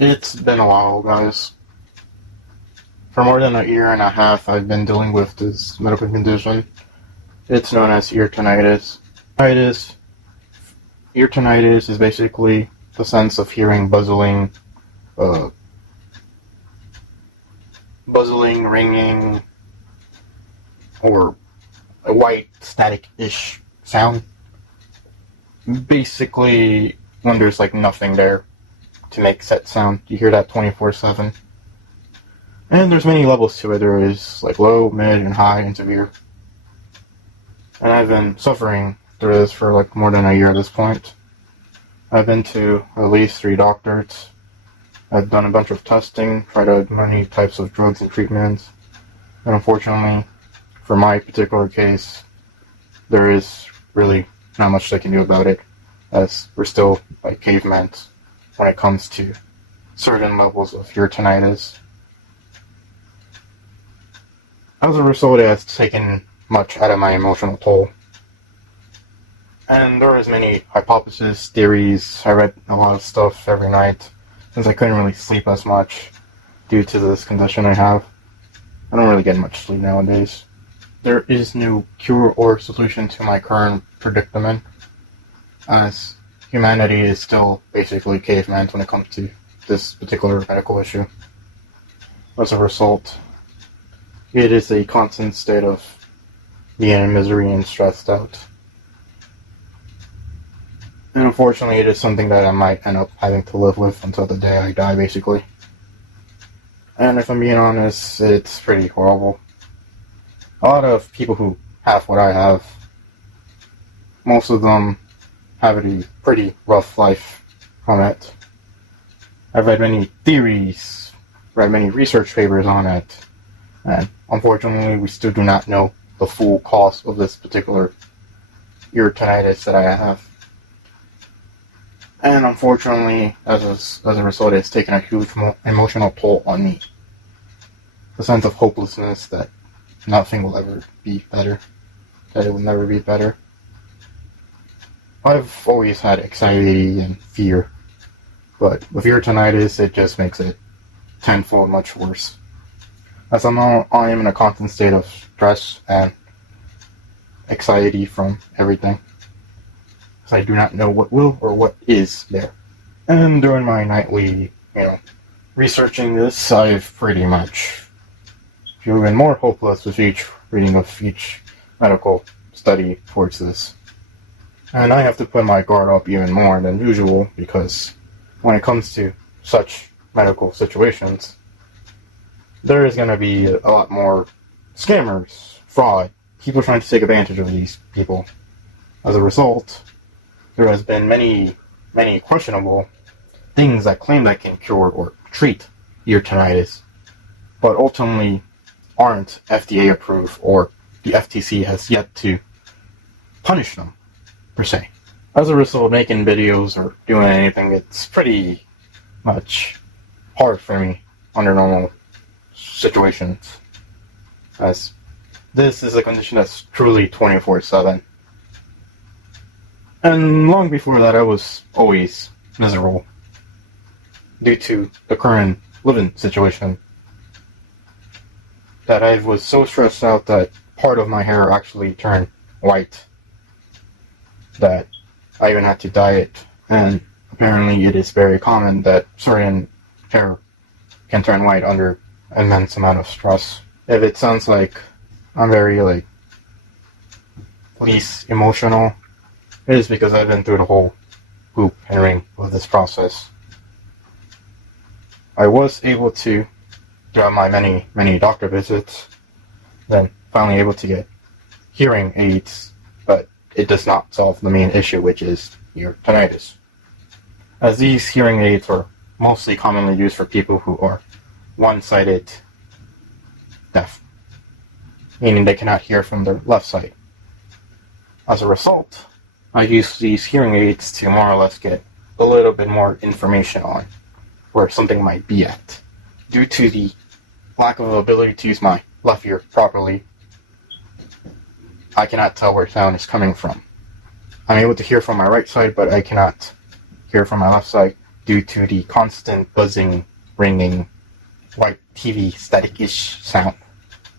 It's been a while, guys. For more than a year and a half, I've been dealing with this medical condition. It's known as ear tinnitus. Ear tinnitus is basically the sense of hearing buzzing, ringing, or a white static-ish sound. Basically, when there's like nothing there to make that sound, you hear that 24/7. And there's many levels to it. There is like low, mid, and high, and severe. And I've been suffering through this for like more than a year at this point. I've been to at least 3 doctors. I've done a bunch of testing, tried out many types of drugs and treatments. And unfortunately, for my particular case, there is really not much they can do about it, as we're still like cavemen when it comes to certain levels of ear tinnitus. As a result, it has taken much out of my emotional toll. And there is many hypotheses, theories. I read a lot of stuff every night, since I couldn't really sleep as much due to this condition I have. I don't really get much sleep nowadays. There is no cure or solution to my current predicament, as humanity is still basically cavemen when it comes to this particular medical issue. As a result, it is a constant state of being in misery and stressed out. And unfortunately, it is something that I might end up having to live with until the day I die, basically. And if I'm being honest, it's pretty horrible. A lot of people who have what I have, most of them have a pretty rough life from it. I've read many theories, read many research papers on it, and unfortunately we still do not know the full cause of this particular ear tinnitus that I have. And unfortunately, as a result, it's taken a huge emotional toll on me. The sense of hopelessness that nothing will ever be better, that it will never be better. I've always had anxiety and fear, but with ear tinnitus, it just makes it tenfold much worse. As I am in a constant state of stress and anxiety from everything. I do not know what will or what is there. And during my nightly, researching this, I've pretty much feeling more hopeless with each reading of each medical study towards this. And I have to put my guard up even more than usual, because when it comes to such medical situations, there is going to be a lot more scammers, fraud, people trying to take advantage of these people. As a result, there has been many questionable things that claim that can cure or treat ear tinnitus, but ultimately aren't FDA approved, or the FTC has yet to punish them, per se. As a result, making videos or doing anything, it's pretty much hard for me under normal situations, as this is a condition that's truly 24/7. And long before that, I was always miserable due to the current living situation, that I was so stressed out that part of my hair actually turned white, that I even had to dye it. And apparently it is very common that certain hair can turn white under an immense amount of stress. If it sounds like I'm very least emotional, it is because I've been through the whole hoop and ring of this process. I was able to, throughout my many doctor visits, then finally able to get hearing aids, but it does not solve the main issue, which is ear tinnitus. As these hearing aids are mostly commonly used for people who are one-sided deaf, meaning they cannot hear from their left side. As a result, I use these hearing aids to more or less get a little bit more information on where something might be at. Due to the lack of ability to use my left ear properly, I cannot tell where sound is coming from. I'm able to hear from my right side, but I cannot hear from my left side due to the constant buzzing, ringing, white TV static-ish sound.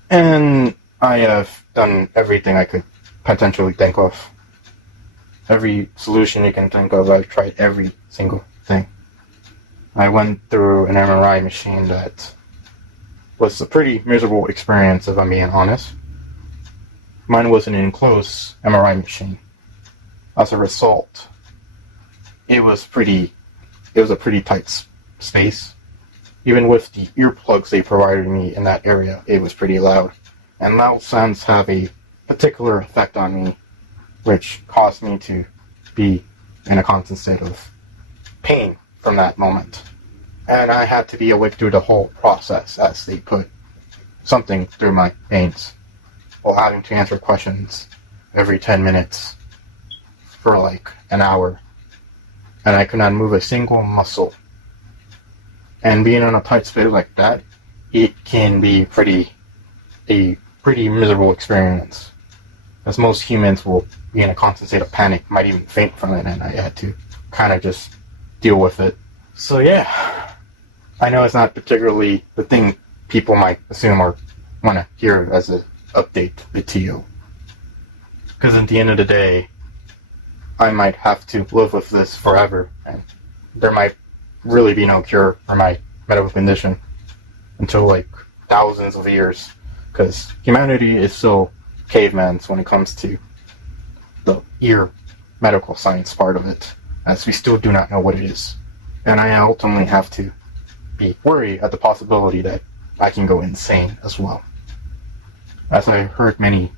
And I have done everything I could potentially think of. Every solution you can think of, I've tried every single thing. I went through an MRI machine that was a pretty miserable experience, if I'm being honest. Mine was an enclosed MRI machine. As a result, it was a pretty tight space. Even with the earplugs they provided me in that area, it was pretty loud. And loud sounds have a particular effect on me, which caused me to be in a constant state of pain from that moment. And I had to be awake through the whole process as they put something through my veins, while having to answer questions every 10 minutes for like an hour. And I could not move a single muscle. And being in a tight space like that, it can be a pretty miserable experience. As most humans will be in a constant state of panic, might even faint from it, and I had to kind of just deal with it. So yeah, I know it's not particularly the thing people might assume or want to hear as an update video. Because at the end of the day, I might have to live with this forever, and there might really be no cure for my medical condition until like thousands of years, because humanity is still cavemans when it comes to the ear medical science part of it, as we still do not know what it is. And I ultimately have to be worried at the possibility that I can go insane as well, as I heard many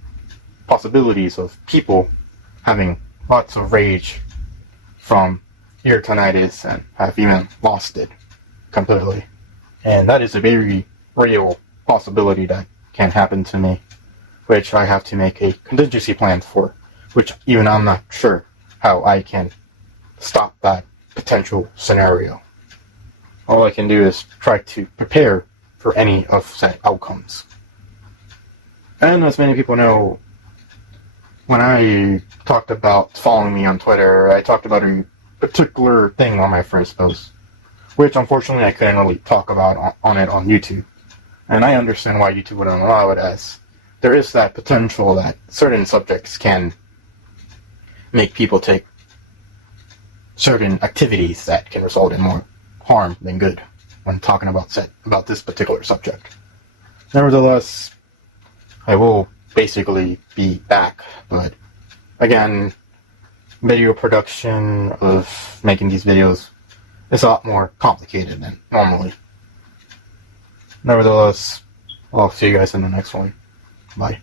possibilities of people having lots of rage from ear tinnitus and have even lost it completely. And that is a very real possibility that can happen to me, which I have to make a contingency plan for, which even I'm not sure how I can stop that potential scenario. All I can do is try to prepare for any of said outcomes. And as many people know, when I talked about following me on Twitter, I talked about a particular thing on my first post, which unfortunately I couldn't really talk about on it on YouTube. And I understand why YouTube wouldn't allow it, as there is that potential that certain subjects can make people take certain activities that can result in more harm than good when talking about this particular subject. Nevertheless, I will basically be back, but again, video production of making these videos is a lot more complicated than normally. Nevertheless, I'll see you guys in the next one. Bye.